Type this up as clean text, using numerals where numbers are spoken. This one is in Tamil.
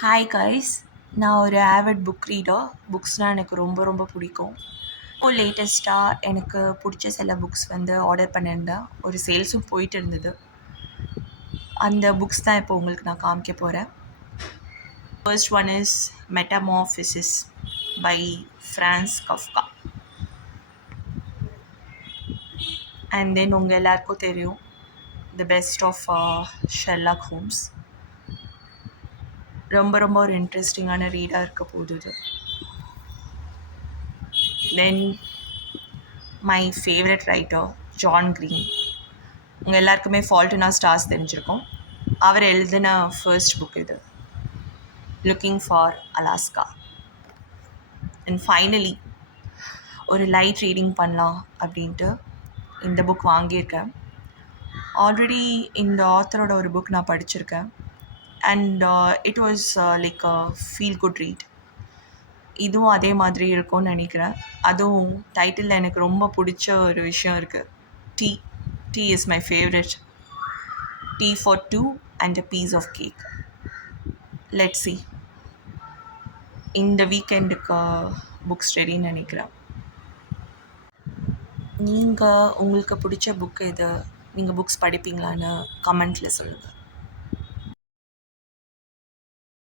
Hi guys. நான் ஒரு ஆவிட் புக் ரீடர். புக்ஸ்னால் எனக்கு ரொம்ப ரொம்ப பிடிக்கும். இப்போ லேட்டஸ்ட்டாக எனக்கு பிடிச்ச சில புக்ஸ் ஆர்டர் பண்ணியிருந்தேன். ஒரு சேல்ஸும் போயிட்டு இருந்தது. அந்த புக்ஸ் தான் இப்போ உங்களுக்கு நான் காமிக்க போகிறேன். First one is metamorphosis by Franz Kafka. And then உங்கள் எல்லாருக்கும் தெரியும் the best of Sherlock Holmes. ரொம்ப ரொம்ப ஒரு இன்ட்ரெஸ்டிங்கான ரீடாக இருக்க போகுது இது. Then my favourite writer John Green. உங்கள் எல்லாருக்குமே ஃபால்ட் இன் ஆர் ஸ்டார்ஸ் தெரிஞ்சிருக்கும். அவர் எழுதின ஃபர்ஸ்ட் புக் இது, looking for Alaska. And finally ஒரு லைட் ரீடிங் பண்ணலாம் அப்படின்ட்டு இந்த புக் வாங்கியிருக்கேன். ஆல்ரெடி இந்த ஆத்தரோட ஒரு புக் நான் படிச்சிருக்கேன். And it was like a feel good read. இதுவும் அதே மாதிரி இருக்கும்னு நினைக்கிறேன். அதுவும் டைட்டிலில் எனக்கு ரொம்ப பிடிச்ச ஒரு விஷயம் இருக்குது. Tea is my favourite. Tea for two and a piece of cake. Let's see. இந்த வீக்கெண்டுக்கு புக்ஸ் ரெடின்னு நினைக்கிறேன். நீங்கள் உங்களுக்கு பிடிச்ச புக் எது? நீங்கள் புக்ஸ் படிப்பீங்களான்னு கமெண்ட்டில் சொல்லுங்கள்.